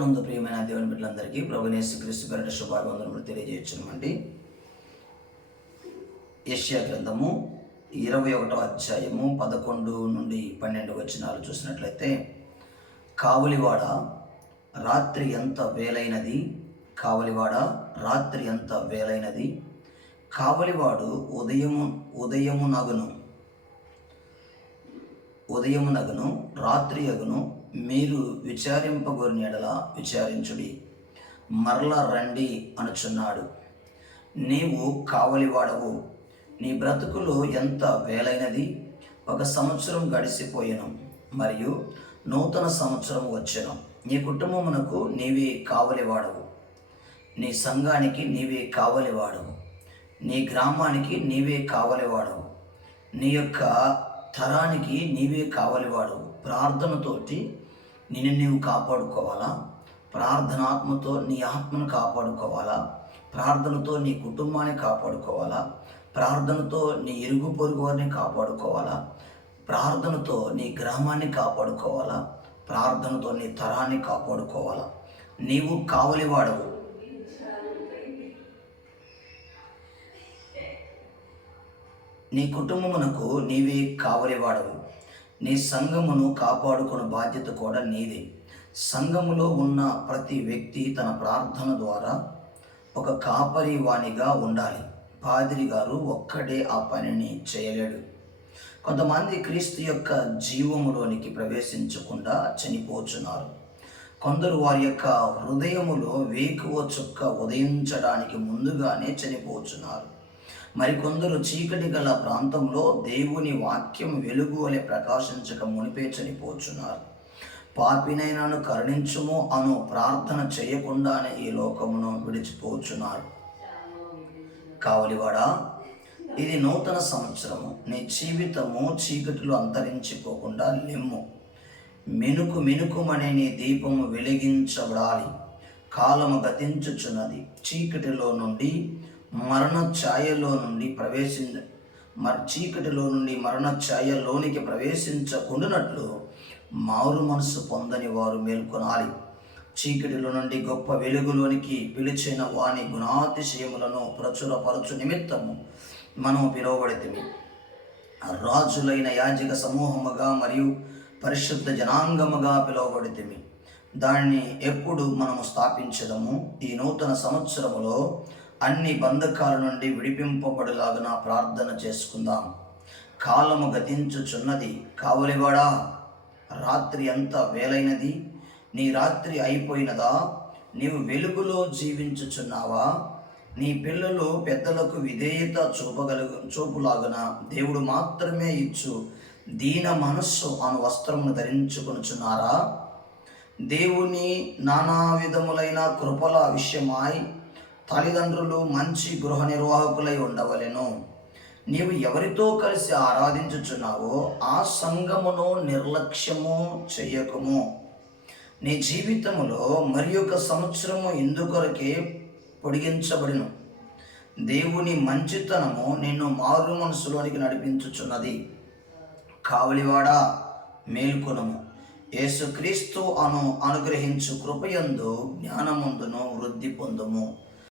నందు ప్రియమైన దేవుని బిడ్డలందరికీ ప్రభువైన యేసుక్రీస్తు పేరిట శుభాభివందనములు తెలియజేస్తున్నామండి. యెషయా గ్రంథము 21వ అధ్యాయము 11 నుండి 12 వచనాలు చూసినట్లయితే, కావలివాడ రాత్రి ఎంత వేలైనది, కావలివాడ రాత్రి ఎంత వేలైనది, కావలివాడు ఉదయమునగును రాత్రి అగును, మీరు విచారింపగోరిన ఎడల విచారించుడి, మరల రండి అనుచున్నాడు. నీవు కావలివాడవు, నీ బ్రతుకులు ఎంత వేలైనది. ఒక సంవత్సరం గడిసిపోయెను, మరియు నూతన సంవత్సరం వచ్చెను. నీ కుటుంబమునకు నీవే కావలివాడవు, నీ సంఘానికి నీవే కావలివాడవు, నీ గ్రామానికి నీవే కావలివాడవు, నీ యొక్క తరానికి నీవే కావలివాడవు. ప్రార్థనతోటి నిన్ను నీవు కాపాడుకోవాలా, ప్రార్థనాత్మతో నీ ఆత్మను కాపాడుకోవాలా, ప్రార్థనతో నీ కుటుంబాన్ని కాపాడుకోవాలా, ప్రార్థనతో నీ ఇరుగు పొరుగు వారిని కాపాడుకోవాలా, ప్రార్థనతో నీ గ్రామాన్ని కాపాడుకోవాలా, ప్రార్థనతో నీ తరాన్ని కాపాడుకోవాలా. నీవు కావలివాడవు. నీ కుటుంబమునకు నీవే కావలివాడవు. నీ సంఘమును కాపాడుకునే బాధ్యత కూడా నీదే. సంఘములో ఉన్న ప్రతి వ్యక్తి తన ప్రార్థన ద్వారా ఒక కాపరి వాణిగా ఉండాలి. పాదిరి గారు ఒక్కడే ఆ పనిని చేయలేడు. కొంతమంది క్రీస్తు యొక్క జీవములోనికి ప్రవేశించకుండా చనిపోతున్నారు. కొందరు వారి యొక్క హృదయములో వేకువ చుక్క ఉదయించడానికి ముందుగానే చనిపోతున్నారు. మరికొందరు చీకటి గల ప్రాంతంలో దేవుని వాక్యం వెలుగు వలె ప్రకాశించక మునిపే చనిపోతున్నారు. పాపినైనాను కరుణించుము అను ప్రార్థన చేయకుండానే ఈ లోకమును విడిచిపోతున్నారు. కావలివాడా, ఇది నూతన సంవత్సరము. నీ జీవితము చీకటిలో అంతరించిపోకుండా లెమ్ము. మినుకుమనే నీ దీపము వెలిగించబడాలి. కాలము గతించుచున్నది. చీకటిలో నుండి మరణ ఛాయలోనికి ప్రవేశించకుండానట్లు మారు మనసు పొందని వారు మేల్కొనాలి. చీకటిలో నుండి గొప్ప వెలుగులోనికి పిలిచిన వాని గుణాతిశయములను ప్రచురపరచు నిమిత్తము మనం పిలువబడితిమి. రాజులైన యాజక సమూహముగా మరియు పరిశుద్ధ జనాంగముగా పిలువబడితిమి. దానిని ఎప్పుడు మనము స్థాపించదము. ఈ నూతన సంవత్సరములో అన్ని బంధకాల నుండి విడిపింపబడేలాగున ప్రార్థన చేసుకుందాం. కాలము గతించుచున్నది. కావలివాడా, రాత్రి ఎంత వేలైనది. నీ రాత్రి అయిపోయినదా? నీవు వెలుగులో జీవించుచున్నావా? నీ పిల్లలు పెద్దలకు విధేయత చూపులాగున దేవుడు మాత్రమే ఇచ్చు దీన మనస్సు అను వస్త్రమును ధరించుకొనుచున్నారా? దేవుని నానా విధములైన కృపల విషయమై తల్లిదండ్రులు మంచి గృహ నిర్వాహకులై ఉండవలెను. నీవు ఎవరితో కలిసి ఆరాధించుచున్నావో ఆ సంఘమును నిర్లక్ష్యము చెయ్యకము. నీ జీవితములో మరి ఒక సంవత్సరము ఇందుకొరకే పొడిగించబడిను. దేవుని మంచితనము నిన్ను మారు మనసులోనికి నడిపించుచున్నది. కావలివాడా, మేల్కొనము. యేసుక్రీస్తు అనుగ్రహించు కృపయందు జ్ఞానమందును వృద్ధి పొందుము.